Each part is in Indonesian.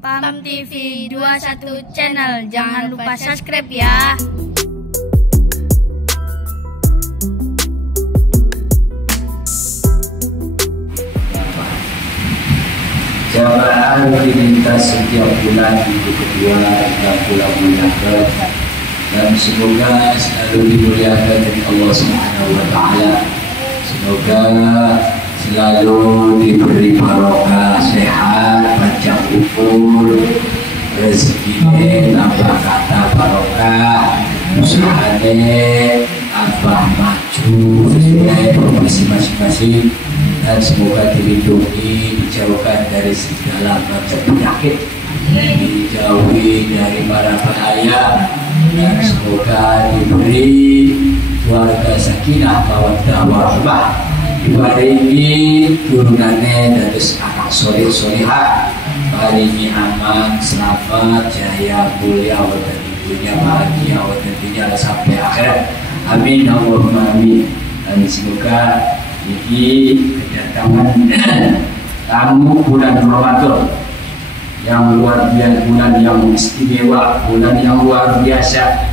PAM TV 21 channel, jangan lupa subscribe ya. Jamaah rutinitas setiap bulan minggu kedua dan bulan-bulan dan semoga selalu dimuliakan oleh Allah Subhanahu wa Ta'ala. Semoga selalu diberi barokah, sehat, panjang umur, rezeki tambah kata barokah, usahanya abah maju sesuai profesi masing-masing, dan semoga dilindungi, dijauhkan dari segala macam penyakit, dijauhi dari para bahaya, dan semoga diberi keluarga sakinah mawaddah warahmah, diparingi turunannya dari anak soleh-solehah, paringi aman, selamat, jaya, mulia, wonten dunia, bahagia wonten dunia sampai akhirat. Amin Allahumma amin. Dan semoga ini kedatangan tamu bulan Ramadan yang luar biasa, bulan yang istimewa, bulan yang luar biasa.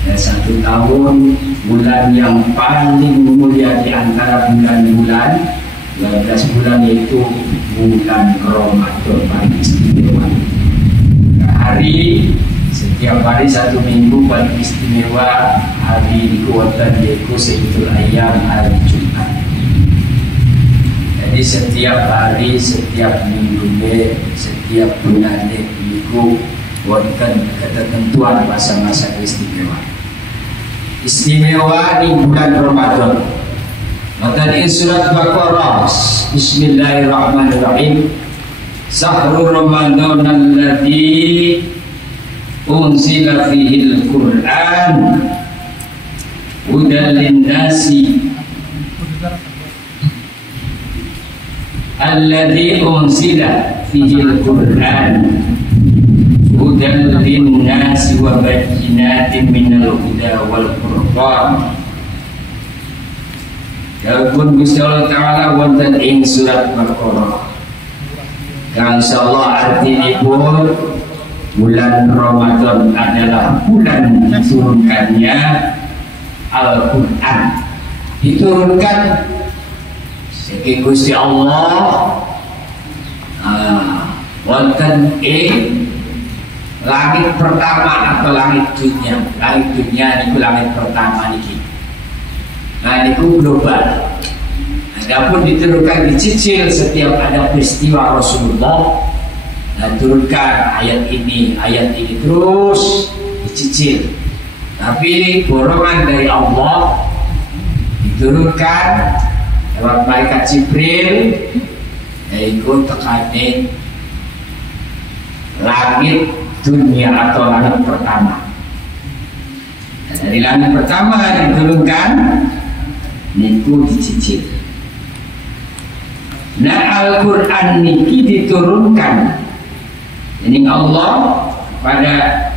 Dan 1 tahun, bulan yang paling mulia di antara bulan-bulan, 12 bulan, yaitu bulan Ramadan paling istimewa. Setiap hari 1 minggu paling istimewa, hari kuatan yaitu Sayyidul Ayyam, hari Jumat. Jadi setiap hari, setiap minggu, setiap bulan minggu wonten ketentuan masa-masa istimewa. Istimewa di bulan Ramadan. Maka di surat Baqarah, Bismillahirrahmanirrahim. Syahrul Ramadan alladzi unzila fihil Qur'an hudan lin-nasi alladzi unzila fihil Qur'an hudan lin-nasi wa bayyinatin minal huda wal furqan. Kalaupun Gusti Allah Ta'ala wonten ing surat Baqarah, kang insyaallah artinya pun bulan Ramadan adalah bulan diturunkannya Al-Quran. Diturunkan saking Gusti Allah wonten ing langit pertama atau langit dunia. Langit dunia niku langit pertama niki. Nah niku global. Adapun diturunkan, dicicil setiap ada peristiwa Rasulullah. Nah, turunkan ayat ini terus dicicil. Tapi borongan dari Allah diturunkan lewat malaikat Jibril, yaitu tekanin langit dunia atau langit pertama. Nah, dari langit pertama diturunkan niku dicicil. Nah, Al-Quran niki diturunkan ini Allah pada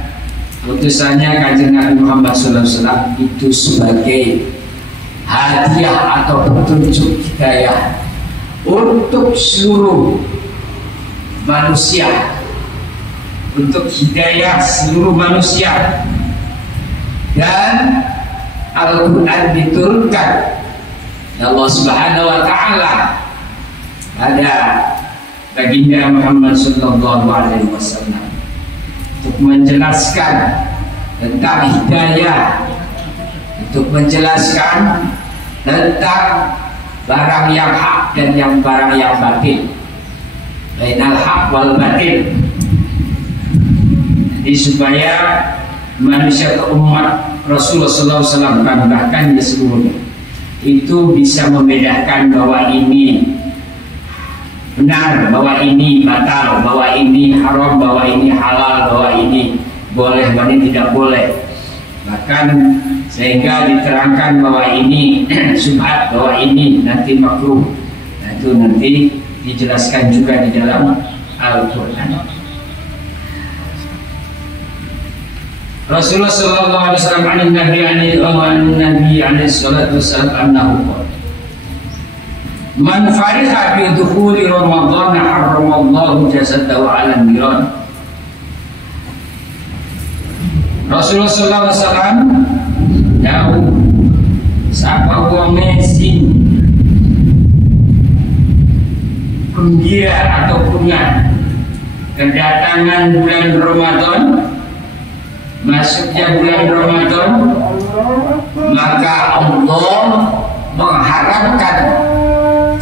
utusannya Kanjeng Nabi Muhammad SAW itu sebagai hadiah atau petunjuk hidayah untuk seluruh manusia, untuk hidayah seluruh manusia. Dan Al-Quran diturunkan Allah Subhanahu wa Ta'ala pada baginda Muhammad sallallahu alaihi wasallam untuk menjelaskan tentang hidayah, untuk menjelaskan tentang barang yang hak dan yang barang yang batil, bainal haq wal batil. Jadi supaya manusia atau umat Rasulullah sallallahu alaihi wasallam, bahkan di seluruhnya itu bisa membedakan bahwa ini benar, bahwa ini batal, bahwa ini haram, bahwa ini halal, bahwa ini boleh, bahwa ini tidak boleh. Bahkan sehingga diterangkan bahwa ini subhat, bahwa ini nanti makruh. Nah, itu nanti dijelaskan juga di dalam Al-Quran. Rasulullah sallallahu alaihi wasallam Nabi alaihi salatu wasallam annahu qala Man fariha bi dukhuli Ramadan harramallahu jasadahu 'ala niran. Rasulullah sallallahu alaihi wasallam dawuh sapa wong sing gembira atau punah kedatangan bulan Ramadan, masuknya bulan Ramadan, maka Allah mengharapkan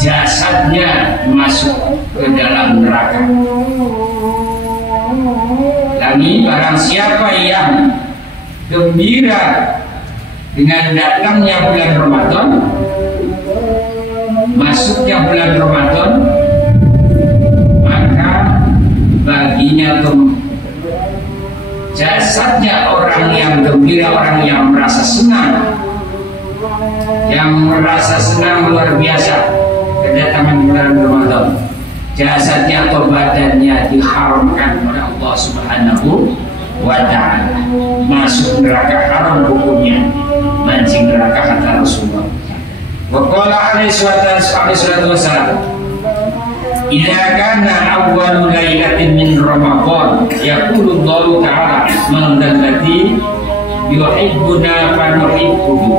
jasadnya masuk ke dalam neraka. Lagi barang siapa yang gembira dengan datangnya bulan Ramadan, masuknya bulan Ramadan, maka baginya jasadnya orang yang gembira, orang yang merasa senang, luar biasa kedatangan bulan Ramadan, jasadnya atau badannya diharamkan oleh Allah Subhanahu wa ta'ala, masuk neraka, haram hukumnya, mancing neraka, kata Rasulullah. Wa qala alaihi salatu wassalam, idza kana awwalu lailatin min Ramadan yaqulu Allah ta'ala man dzalladzi yuhibbuna fa nuhibbuhu.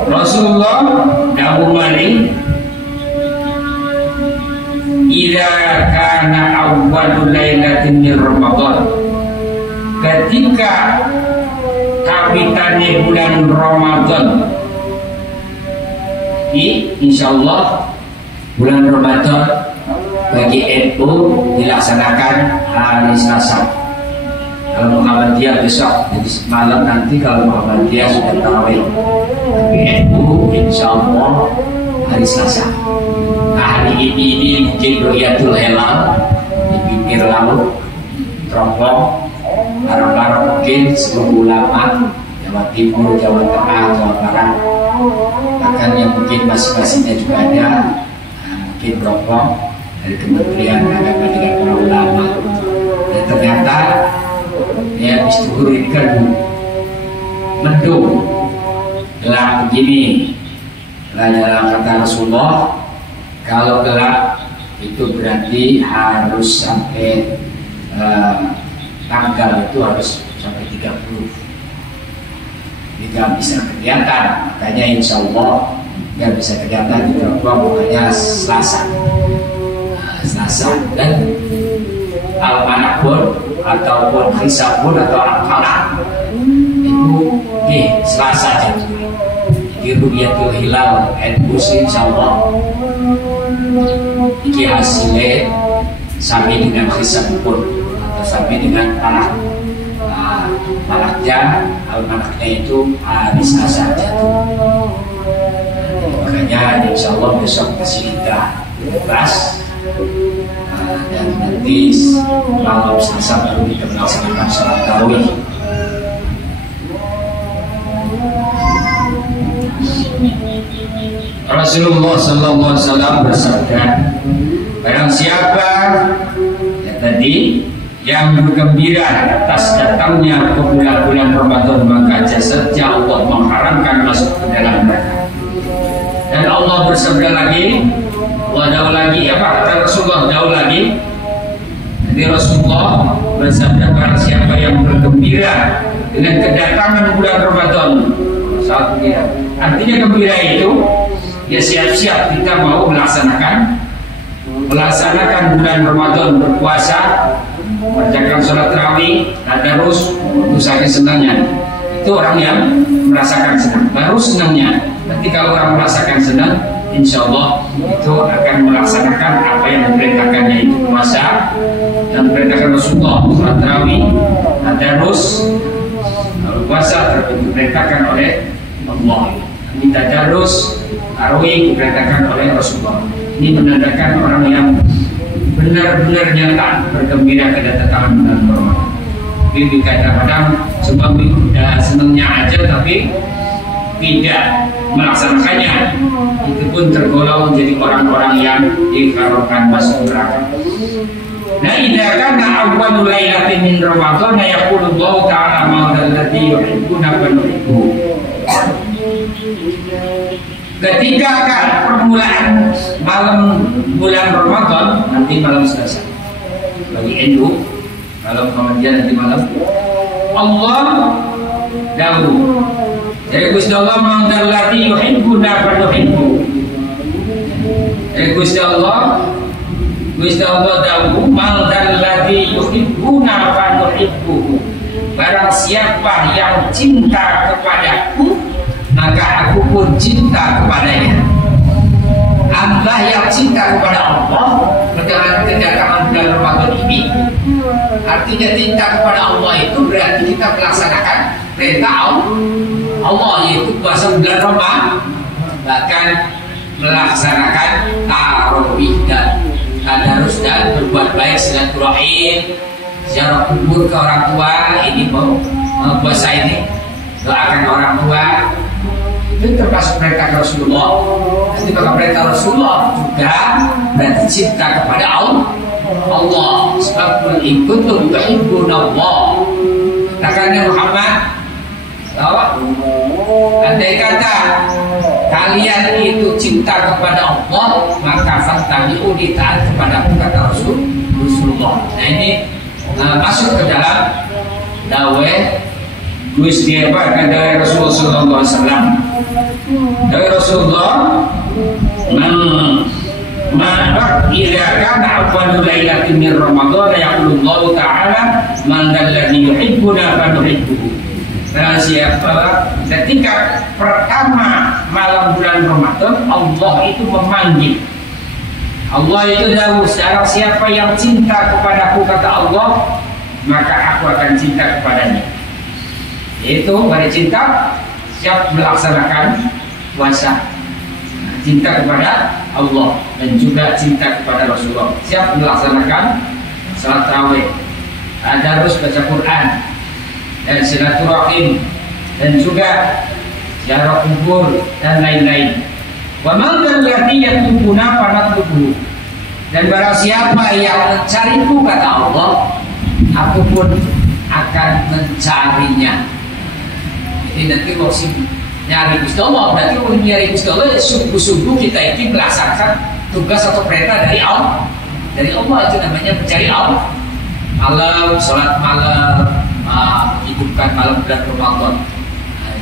Rasulullah dawuh malih, idza kana awwalu lailatin min Ramadan, ketika kawitannya bulan Ramadan, insyaallah bulan Ramadan bagi NU dilaksanakan hari Selasa. Kalau Muhammadiyah besok, jadi malam nanti kalau Muhammadiyah sudah tarawih. Tapi NU insyaallah hari Selasa. Nah, hari ini mungkin Ru'yatul Hilal di pinggir laut, Teropong, barang-barang mungkin seluruh ulama Jawa Timur, Jawa Tengah, Jawa Barat, bahkan yang mungkin masing-masingnya juga ada, mungkin Teropong dari Kementerian Agama dengan para ulama. Dan ternyata ya istighfar mendung gelap begini. Dalam kata Rasulullah, kalau gelap itu berarti harus sampai tanggal itu harus sampai 30. Tidak bisa kelihatan, makanya insya Allah nggak bisa kelihatan di Teropong, makanya Selasa. Dan almanak pun ataupun hisab pun atau al-falak itu di Selasa jatuh. Di Ru'yatul Hilal NU insyaallah iki hasilnya sampai dengan hisab pun atau sampai dengan malaknya, almanaknya itu hari Selasa jatuh. Makanya insyaallah besok masih kita bebas, dan nanti malam Selasa baru kita melaksanakan sholat tarawih. Rasulullah sallallahu alaihi wasallam bersabda, barang siapa ya tadi yang bergembira atas datangnya ke bulan-bulan Ramadan, maka jasadnya Allah mengharamkan masuk ke dalam neraka. Dan Allah bersabda lagi, Allah jauh lagi, apa kata Rasulullah jauh lagi. Jadi Rasulullah bersabda, barang siapa yang bergembira dengan kedatangan bulan Ramadan, saat gembira. Artinya gembira itu ya siap-siap kita mau melaksanakan bulan Ramadan, berpuasa, mengerjakan sholat tarawih, tadarus, itu saking senangnya. Itu orang yang merasakan senang, baru senangnya. Nanti kalau orang merasakan senang, insya Allah itu akan melaksanakan apa yang diperintahkannya, itu puasa dan perintahkan Rasulullah, sholat tarawih, tadarus. Kalau puasa diperintahkan oleh Allah, minta tadarus, tarawih diperintahkan oleh Rasulullah. Ini menandakan orang yang benar-benar nyata bergembira kedatangan bulan Ramadan. Jadi kadang-kadang cuma senangnya aja tapi tidak melaksanakannya, itu pun tergolong menjadi orang-orang yang diharamkan masuk neraka. Nah, idza kana awwalul lailatin min Ramadan yaqulu Allah ta'ala ma alladhi yuhibbuna wa nuhibbuhu. Ketika kan permulaan malam bulan Ramadan, nanti malam Selasa bagi NU, malam kemudian nanti malam Allah dahulu. Jadi Gusti Allah mengandalati yuhibbuna fa nuhibbu. Gusti Allah dahulu mengandalati yuhibbuna fa nuhibbu. Barang siapa yang cinta kepadaku, maka aku pun cinta kepadanya. Allah yang cinta kepada Allah dengan kedatangan bulan Ramadan ini, artinya cinta kepada Allah itu berarti kita melaksanakan perintah Allah, yaitu puasa bulan Ramadan, bahkan melaksanakan tarawih dan tadarus dan berbuat baik, silaturahim, ziarah kubur ke orang tua. Ini puasa ini doakan orang tua, itu termasuk perintah Rasulullah. Nanti maka perintah Rasulullah juga berarti cinta kepada Allah. Sebab in kuntum tuhibbunallah, katakan Muhammad, andai kata kalian itu cinta kepada Allah, maka fattabi'u, taat kepada kata Rasulullah. Nah ini masuk ke dalam dawe Gusti apa kata Rasulullah sallallahu alaihi wasallam. Dari Rasulullah, idza kana awwalu lailatin min Ramadan yaqulu ta'ala man alladhi yuhibbuna fa nuhibbuhu. Siapa ketika pertama malam bulan Ramadan, Allah itu memanggil. Allah itu dahulu, sekarang siapa yang cinta kepadaku, kata Allah, maka aku akan cinta kepadanya. Yaitu pada cinta siap melaksanakan puasa, cinta kepada Allah, dan juga cinta kepada Rasulullah, siap melaksanakan salat tarawih, tadarus baca Quran, dan silaturahim, dan juga ziarah kubur dan lain-lain. Wa man alladhi yatlubuna fanatlubuhu. Dan barang siapa yang mencariku, kata Allah, aku pun akan mencarinya. Jadi nanti waktu nyari Gusti Allah, berarti nyari Gusti Allah sungguh-sungguh kita ini melaksanakan tugas atau perintah dari Allah. Dari Allah itu namanya mencari Allah. Malam, sholat malam, hidupkan malam bulan Ramadan.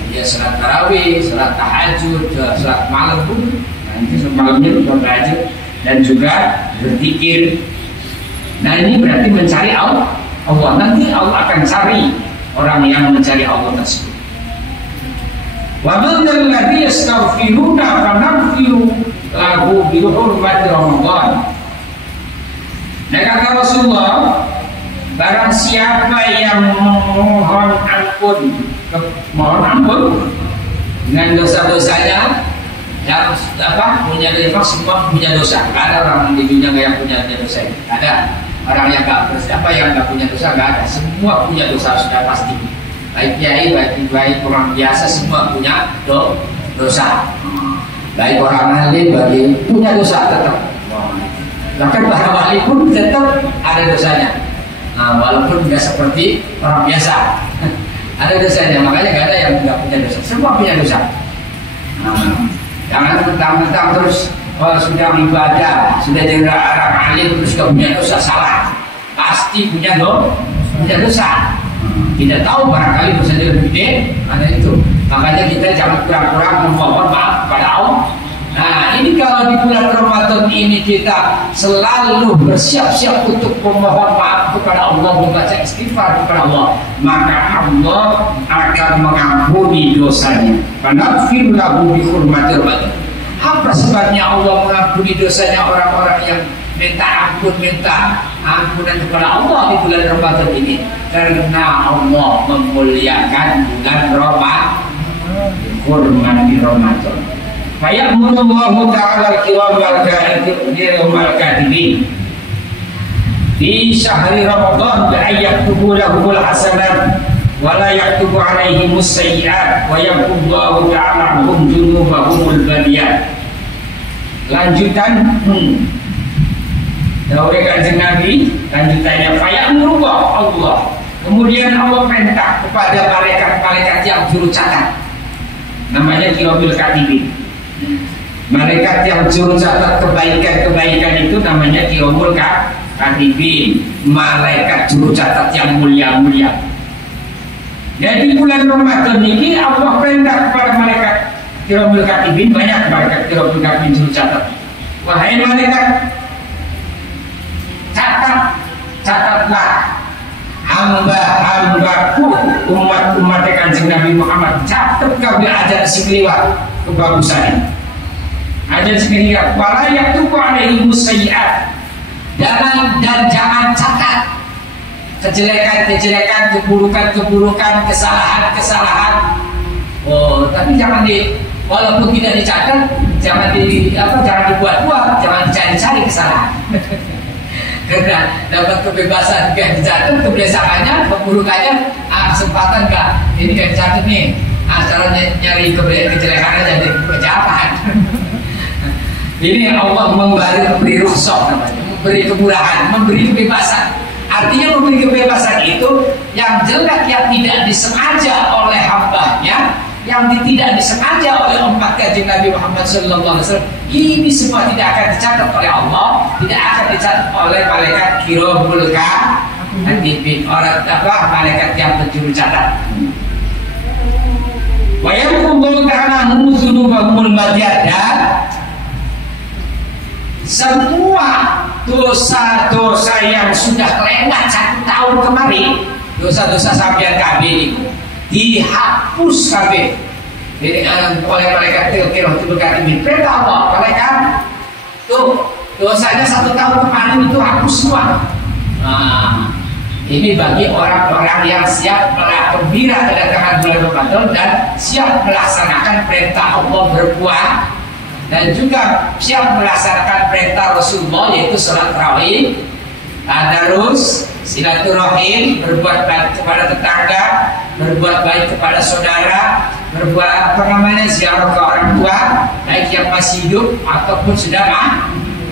Ya sholat tarawih, sholat tahajud, sholat malam pun nanti malamnya sholat tahajud, dan juga berzikir. Nah ini berarti mencari Allah. Nanti Allah akan cari orang yang mencari Allah tersebut. Wa man alladhi yastaghfiruna fanaghfiru lahu bi hurmati Ramadan. Nah kata Rasulullah, barang siapa yang mohon ampun dengan dosa-dosanya, yang punya dosa, semua punya dosa. Gak ada orang di dunia yang punya dosa. Ada orang yang nggak punya dosa, nggak ada. Semua punya dosa sudah pasti. Baik kiai, baik orang biasa, semua punya dosa. Baik orang alim, punya dosa tetap. Bahkan para wali pun tetap ada dosanya. Walaupun nggak seperti orang biasa, ada dosanya. Makanya nggak ada yang nggak punya dosa. Semua punya dosa. Jangan mentang-mentang terus sudah ibadah, sudah jadi orang alim terus nggak punya dosa, salah. Pasti punya dosa. Kita tahu barangkali dosanya lebih gede, ada itu. Makanya kita jangan kurang-kurang memohon maaf kepada Allah. Nah ini kalau di bulan Ramadan ini kita selalu bersiap-siap untuk memohon maaf kepada Allah, membaca istighfar kepada Allah, maka Allah akan mengampuni dosanya. Fanaghfir lahu bi hurmati Ramadan. Apa sebabnya Allah mengampuni dosanya orang-orang yang minta ampunan kepada Allah di bulan Ramadan ini? Karena Allah memuliakan bulan Ramadan, hormati Ramadan. Fayamurullahu ta'ala kiramal katibin di syahri Ramadan bi'ayyaktubu lahumul hasanat wa la yaktubu alaihimus sayyi'at wa yamhullahu ta'ala anhum dzunubahumul baliyat. Lanjutan Dawe Kanjeng Nabi, lanjutannya fayamurullah, Allah. Kemudian Allah perintah kepada malaikat-malaikat yang juru catat. namanya Kiramul Katibin. Malaikat yang juru catat kebaikan-kebaikan itu namanya Kiramul Katibin, malaikat juru catat yang mulia-mulia. Jadi bulan Ramadan ini Allah perintah kepada malaikat Kiramul Katibin, banyak malaikat Kiramul Katibin juru catat. Wahai malaikat, catatlah hamba-hambaku umat-umat Kanjeng Nabi Muhammad, catat kau ajar sikliwat kebagusan. Ajar sikliwat walayak tuku alaihi sayyi'at, dan jangan catat kejelekan-kejelekan, keburukan-keburukan, kesalahan-kesalahan. Oh, tapi jangan walaupun tidak dicatat, jangan dibuat-buat, jangan dicari-cari kesalahan. Karena dapat kebebasan gak dicatat, kebiasaannya, keburukannya, kesempatan gak ini gak dicatat nih, caranya nyari kejelekannya jadi kejahatan. Ini Allah memberi rukhsah namanya, memberi kemurahan, memberi kebebasan. Artinya memberi kebebasan itu yang jelek, yang tidak disengaja oleh hambanya, yang tidak disengaja oleh umat Kanjeng Nabi Muhammad SAW, ini semua tidak akan dicatat oleh Allah, tidak akan dicatat oleh malaikat Kiramul Katibin, orang malaikat yang berjuru catat. Wa yaqulu ta'ala dzunubahumul madiyada, semua dosa-dosa yang sudah lewat 1 tahun kemarin, dosa-dosa sampeyan kabeh itu dihapus kabeh oleh malaikat Kiramul Katibin. Perintah Allah, malaikat tuh dosanya 1 tahun kemarin itu hapus semua. Nah, ini bagi orang-orang yang siap gembira kedatangan bulan Ramadan dan siap melaksanakan perintah Allah berpuasa, dan juga siap melaksanakan perintah Rasulullah, yaitu sholat tarawih, tadarus, silaturahim, berbuat baik kepada tetangga, berbuat baik kepada saudara, berbuat ziarah ke orang tua, baik yang masih hidup ataupun sudah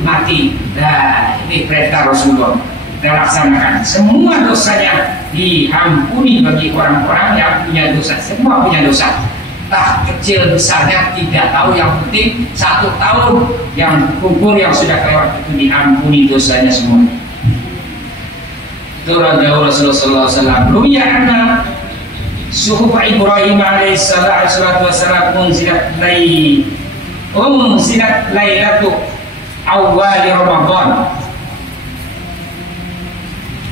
mati. Nah, ini perintah Rasulullah, kita laksanakan. Semua dosanya diampuni bagi orang-orang yang punya dosa. Semua punya dosa, entah kecil besarnya tidak tahu, yang penting 1 tahun yang kubur yang sudah lewat itu diampuni dosanya semua. Itu Rasulullah SAW. Ruya anna suhuf Ibrahim alaihissalatu wassalam unzilat lailatu awal Ramadan.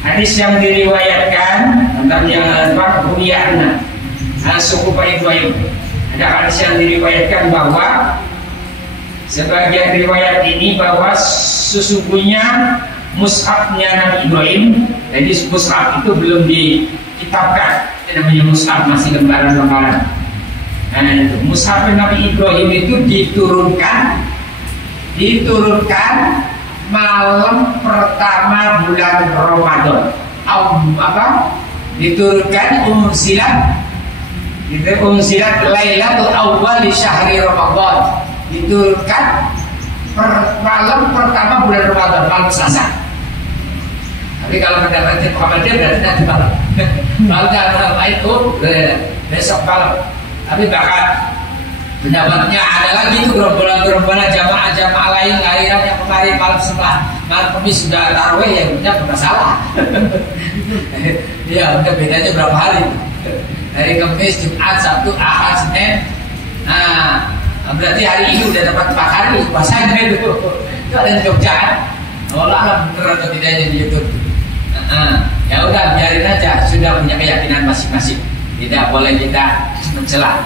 Hadis yang diriwayatkan tentang yang ruya anna suhuf Ibrahim. Ada hadis yang diriwayatkan bahwa sebagian riwayat ini bahwa sesungguhnya mushafnya Nabi Ibrahim, jadi mushaf itu belum dikitabkan, namanya mushaf masih lembaran-lembaran. Nah, itu mushaf Nabi Ibrahim itu diturunkan malam pertama bulan Ramadan. Diturunkan unsilat lailatul awwal di syahri Ramadan, diturunkan malam pertama bulan Ramadan, malam Selasa. Tapi kalau mendapatkan Muhammadiyah berarti nanti malam. Kalau dalam itu besok malam. Tapi bahkan pendapatnya ada lagi itu gerombolan jamaah lain yang kemarin malam setelah malam Kamis sudah tarawih, ya punya bermasalah. Ya udah, bedanya berapa hari? Dari Kamis, Jumat, Sabtu, Ahad, Senin. Nah, berarti hari ini udah dapat 4 hari puasanya itu. Itu ada di Jogja kan? Allah bener atau tidaknya di YouTube. Ya udah, biarin aja, sudah punya keyakinan masing-masing. Tidak boleh kita mencela.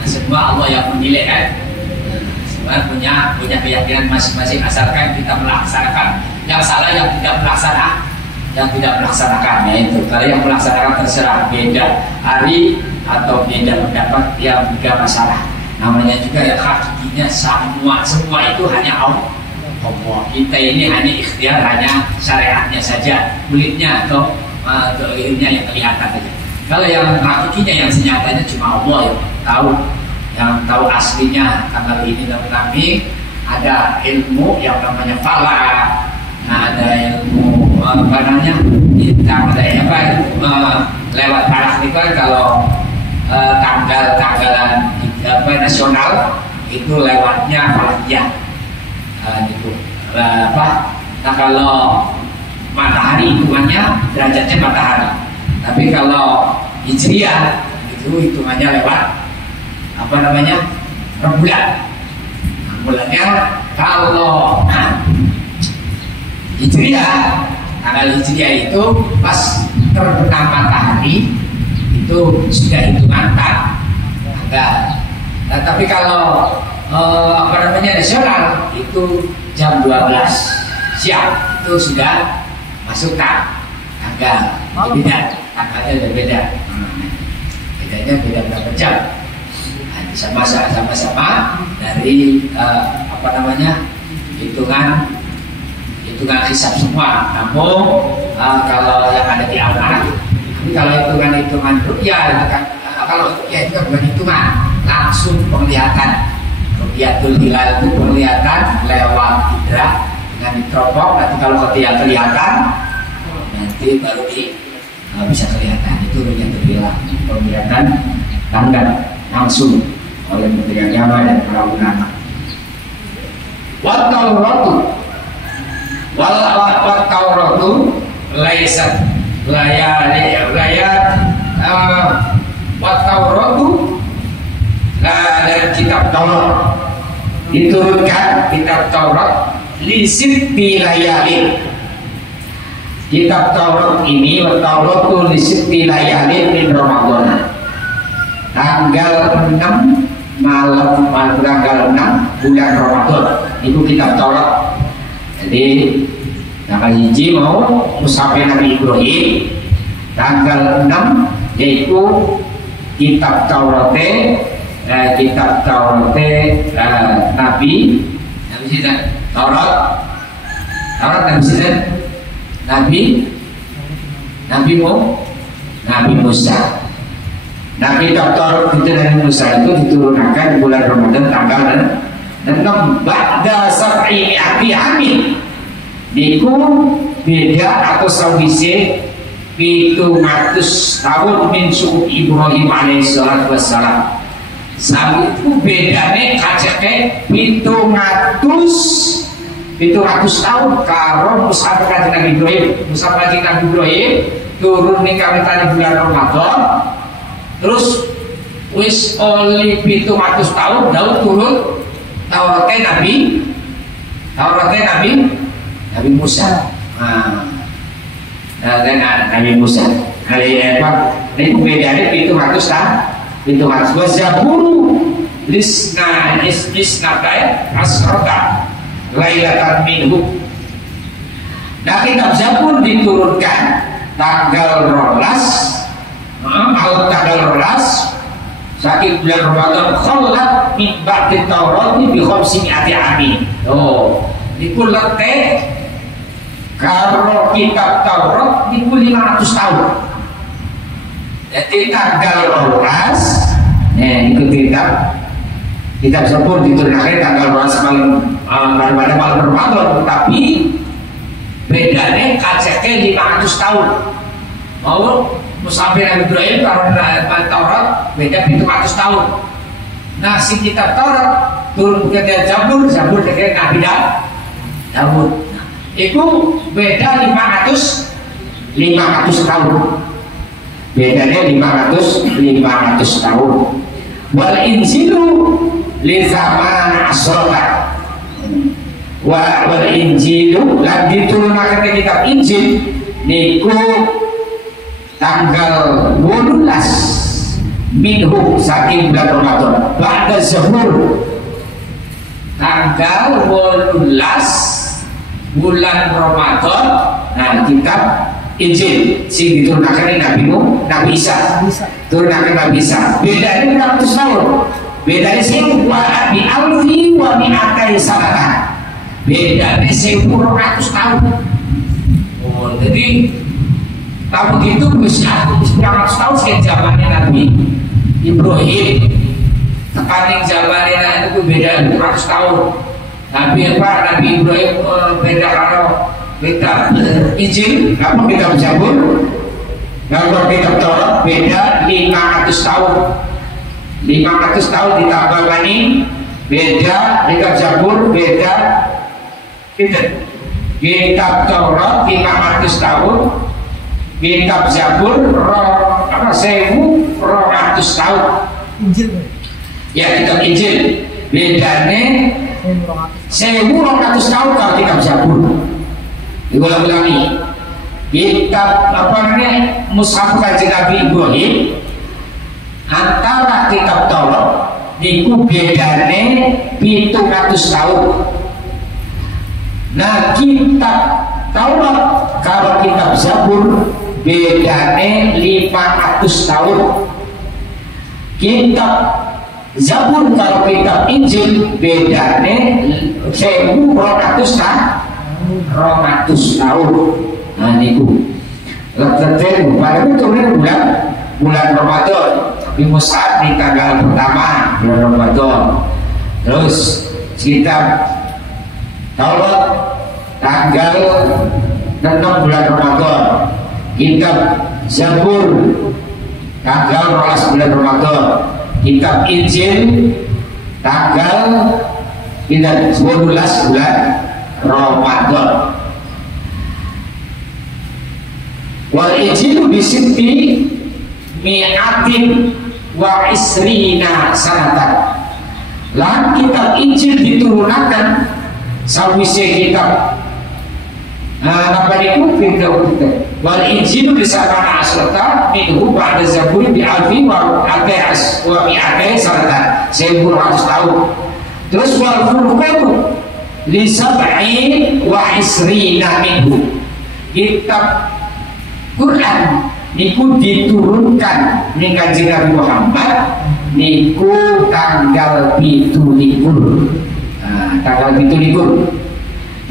Nah, semua Allah yang menilai kan. Semua punya keyakinan masing-masing, asalkan kita melaksanakan. Yang salah yang tidak melaksanakan, yaitu kalau yang melaksanakan terserah, beda hari atau beda pendapat, ya tidak masalah. Namanya juga ya hakikinya semua itu hanya Allah. Kita ini hanya ikhtiar, hanya syariatnya saja, kulitnya atau ilmunya yang kelihatan saja. Kalau yang hakikinya, yang senyatanya cuma Allah yang tahu aslinya. Tanggal ini ada ilmu yang namanya falak, ada ilmu bintang, ada lewat falak itu kan kalau tanggalan nasional itu lewatnya falakiyah gitu. Nah kalau matahari hitungannya derajatnya matahari, tapi kalau hijriah itu hitungannya lewat rembulan. Bulannya kalau hijriah, tanggal hijriah itu pas terbenam matahari itu sudah hitungan tanggal. Nah, tapi kalau nasional itu jam 12 siang itu sudah masuk tanggal. Beda, tanggalnya berbeda. Bedanya beda berapa jam. Sama-sama dari hitungan hisab semua. Namun kalau yang ada di amal, kalau hitungan rupiah, kalau rupiah itu bukan hitungan, langsung penglihatan. Rupiatul hilal itu penglihatan lewat indra dengan diteropong. Nanti kalau dia kelihatan, nanti baru bisa kelihatan. Itu rupiatul hilal, penglihatan tanggal langsung oleh Menteri Agama dan para ulama. Wat Tauratu laisat wat Tauratu dan kitab Taurat diturunkan kitab Taurat lisitti layalin. Kitab Taurat ini wat Tauratu lisitti layalin min Ramadan, tanggal 6 malam tanggal 6 bulan Ramadan itu kitab Taurat. Jadi tanggal hiji mau musafir Nabi Ibrahim, tanggal 6 yaitu kitab Taurat Nabi Nabi Musa. Nah, kitab Taurat itu dari Musa itu diturunkan di bulan Ramadan tanggal 6 ba'da sab'i mi'ati amin. Niku beda atau sawise 700 tahun min suku Ibrahim alaihissalam wassalam. Sami itu bedane kaceke 700 tahun karo Musa kanjeng Nabi Ibrahim. Musa kanjeng Nabi Ibrahim turun ning kawitan bulan Ramadan. Terus wis oli 700 tahun Daud turun Tauratnya Nabi Musa. Nabi Musa. Ini bedanya 700 tahun. 700 wazaburu lisna kai asrota lailatan minhu. Nah, kitab Zabur diturunkan tanggal 12 tanggal 12 saking bulan Ramadan khallat min ba'di Taurat bi khamsini'ati amin. Niku lete karo kitab Taurat niku 500 tahun. Jadi tanggal 12 niku kitab Zabur diturunkan tanggal 12 malam Ramadan, tapi bedanya kaceke 500 tahun. Mau musafir Nabi Ibrahim karena Taurat beda 700 tahun. Nah, si kitab Taurat turun ke Zabur dari Nabi Daud. Nah, itu beda 500 tahun. Bedanya 500 tahun. Wal Injilu li zaman asrota. Wal Injilu lan diturunkan kitab Injil niku tanggal 18 minhu saking bulan Ramadan ba'da Zabur, tanggal 18 bulan Ramadan. Nah, kitab Injil sing diturunkan Nabi Isa turunkan Nabi Isa bedanya 100 tahun. Bedanya sing wa bi alfi wa bi atai sanata, bedanya 100 tahun. Jadi kalau begitu bisa 100 tahun sekian zamannya Nabi Ibrahim. Tekaning zamannya itu beda 100 tahun. Nabi Ibrahim beda kalau kitab Injil, apa kitab Zabur, kalau kitab Taurat beda 500 tahun. 500 tahun ditambah ini beda, kitab Zabur beda, kitab Taurat 500 tahun, kitab Zabur 1200 tahun. Injil. Ya, kitab Injil bedanya 1200 tahun kalau kitab Zabur. Diulang-ulangi. Kitab Mushaf Kanjeng Nabi Ibrahim antara kitab Taurat niku bedane 700 tahun. Nah, kitab Taurat kalau kitab Zabur bedane 500 tahun. Kitab Zabur kalau kitab Injil bedane 1200 tahun. Nah niku letaknya pada itu bulan Ramadan di Mushaf di tanggal pertama bulan Ramadan. Terus kitab Taurat tanggal 6 bulan Ramadan, kitab Zabur tanggal 12 bulan Ramadan, kitab Injil tanggal 12 bulan Ramadan. Wal Injilu bisitti mi'atin wa isrina sanatan. Lan kitab Injil diturunkan sawise kitab apa niku kitab wal Injilu disabana asrata minhu ba'da Zabur bi alfi wa atas wa mi'atin sanatan 1100 tahun. Terus wal Furqan li sab'in wa isrina minhu. Kitab Quran niku diturunkan ning Kanjeng Nabi Muhammad niku tanggal 17. Nah, tanggal 17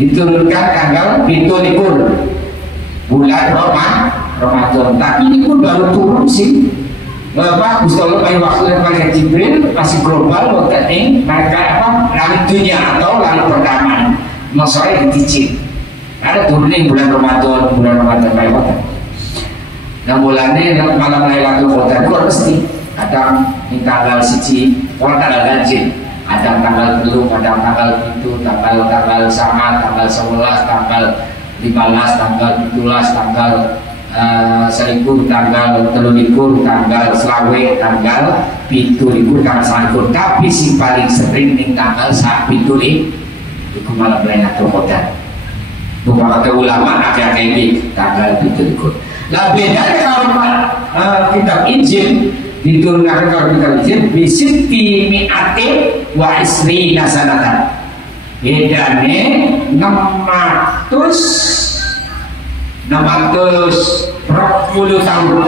diturunkan tanggal 17 bulan Ramadan. Tapi niku baru turun sih. Bapak Gusti Allah pada waktu Malaikat Jibril masih global waktu ini mereka langit dunia atau langit pertama masalah dicicil. Ada turunnya bulan Ramadan kayak waktu. Nah bulannya malam Lailatul Qadar itu mesti kadang di tanggal siji, tanggal ganjil, ada tanggal 3, ada tanggal 7, tanggal sama, tanggal 11, tanggal 15, tanggal 17, tanggal 1000, tanggal 23, tanggal selawe, tanggal 7, tanggal 9. Tapi si paling sering di tanggal 7 itu malam Lailatul Qadar. Beberapa ulama ada ini tanggal 7. Nah bedanya kalau kitab Injil diturunkan kalau kitab Injil bisitti mi'atin wa isrina sanatan. Bedanya 620 tahun.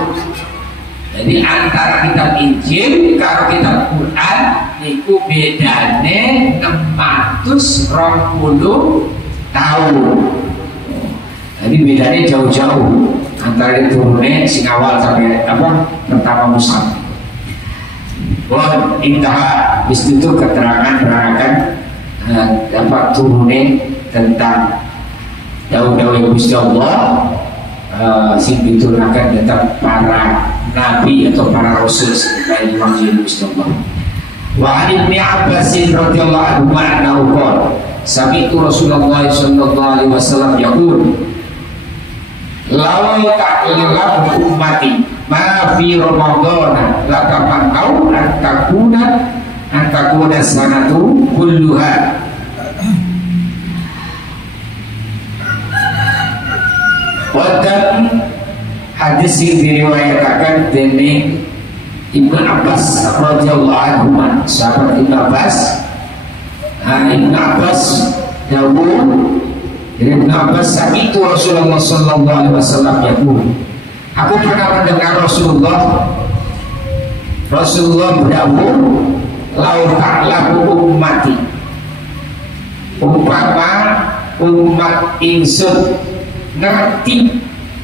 Jadi antara kitab Injil kalau kitab Quran itu bedanya 620 tahun. Jadi bedanya jauh-jauh antara turunnya sing awal sampai pertama Mushaf. Wah, intaha itu keterangan turunnya tentang daun-daun Gusti Allah sing diturunkan tentang para nabi atau para rasul sebagai wahyu Gusti Allah. Wa Ibnu Abbas radhiyallahu anhu annahu qala sami'tu Rasulullah sallallahu alaihi wasallam yaqul law ta'lamu ummati ma fi Ramadan la tamannau an takuna sanatu kulluha. Dan hadis yang diriwayatkan dari Ibnu Abbas radhiyallahu anhu, sahabat Ibnu Abbas. Ibnu Abbas dawuh dari Ibnu Abbas itu Rasulullah sallallahu alaihi wasallam yaqul, aku pernah mendengar Rasulullah berdawuh, lau ta'lamu ummati, umpama umat insun ngerti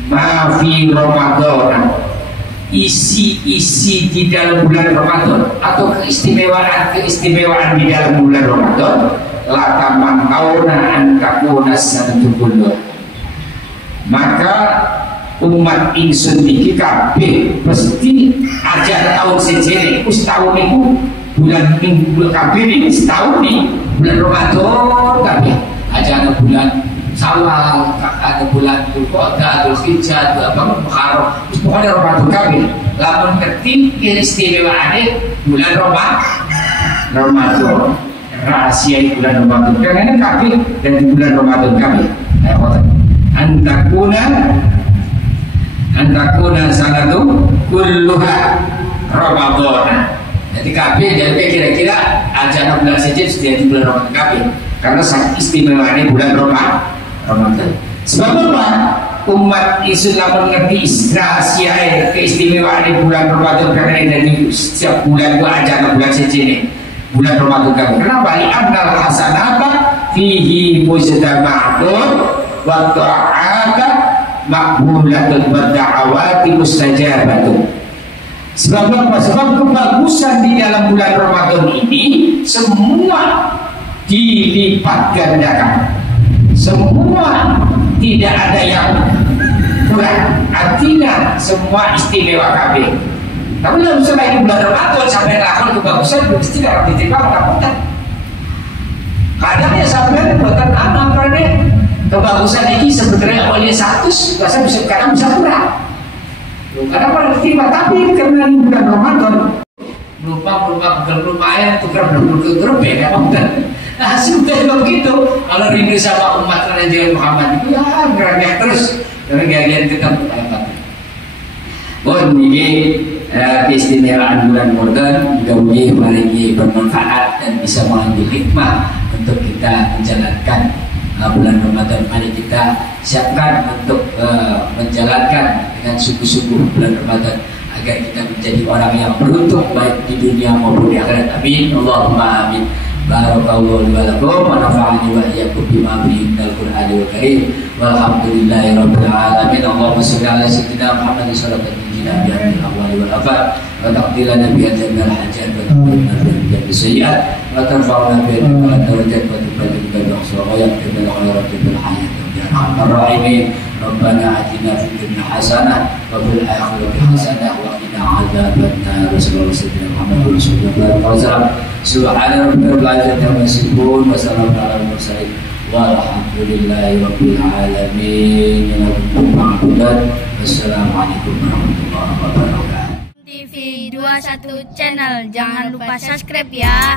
ma fi Ramadan, isi-isi di dalam bulan Ramadan atau keistimewaan di dalam bulan Ramadan, lataman kauna an takuna sanatu kulluh, maka umat ingsun iki kabeh mesti aja tahun sejene wis tahun niku bulan minggu kabeh iki setahun nih bulan Ramadan kabeh aja ada bulan Syawal, ada bulan Dzulqa'dah, Dzulhijjah, Muharram, pokoknya Ramadan kabeh. Lamun ngerti keistimewaane bulan Ramadan, rahasia bulan Ramadan. Karena kabeh dari bulan Ramadan kabeh. Antakuna sanatu kulluha Ramadan. Jadi kabeh jadi kira-kira aja bulan saja sudah di bulan Ramadan kabeh. Karena sangat istimewa ini bulan Ramadan. Sebab apa? Umat Islam mengerti rahasia keistimewaan di bulan Ramadan karena dari setiap bulan itu aja bulan saja ini bulan Ramadan kabeh. Kenapa? Li'annal hasanata fihi mujtama'atun wa ta'ata maqbulatun wa da'awati mustajabatun. Sebab apa? Sebab kebagusan di dalam bulan Ramadan ini semua dilipat gandakan, semua tidak ada yang kurang, artinya semua istimewa kabeh. Tapi dalam selain bulan Ramadan sampai lakon kebagusan mesti dalam diterima mengatakan kadang ya sampai buatan anak karena kebagusan ini sebenarnya oleh 100 bahasa bisa kadang bisa kurang. Kadang pada diterima, tapi karena ini bulan Ramadan lupa lumayan tukar berbuka beda betul. Nah sudah begitu. Kalau rindu sama umat Raja Muhammad itu ya geraknya terus dari gagian kita bertambah. Oh ini keistimewaan bulan Ramadan mudah-mudahan hari ini bermanfaat dan bisa mengambil hikmah untuk kita menjalankan bulan Ramadan. Mari kita siapkan untuk menjalankan dengan sungguh-sungguh bulan Ramadan agar kita menjadi orang yang beruntung baik di dunia maupun di akhirat. Amin. Allahumma amin. Barakallahu li wa lakum wa nafa'ani wa iyyakum bima fihi minal Qur'ani wal Karim. Walhamdulillahi rabbil alamin. Allahumma shalli ala sayyidina Muhammadin sallallahu alaihi wa sallam bi awwali wal akhir wa taqdilana bi ajril hajat wa tuqina bi sayyi'at wa tarfa'una bi darajat wa tuballighuna bi aqsa wa yaqina khairat bil hayat ya arhamar rahimin. Rabbana atina fid dunya hasanah wa fil akhirati hasanah wa qina adzabannar. Sallallahu alaihi wa sallam. Subhana rabbika rabbil izzati amma yasifun wa salamun alal mursalin walhamdulillahi rabbil alamin. Wassalamualaikum warahmatullahi wabarakatuh. TV 21 channel, jangan lupa subscribe ya.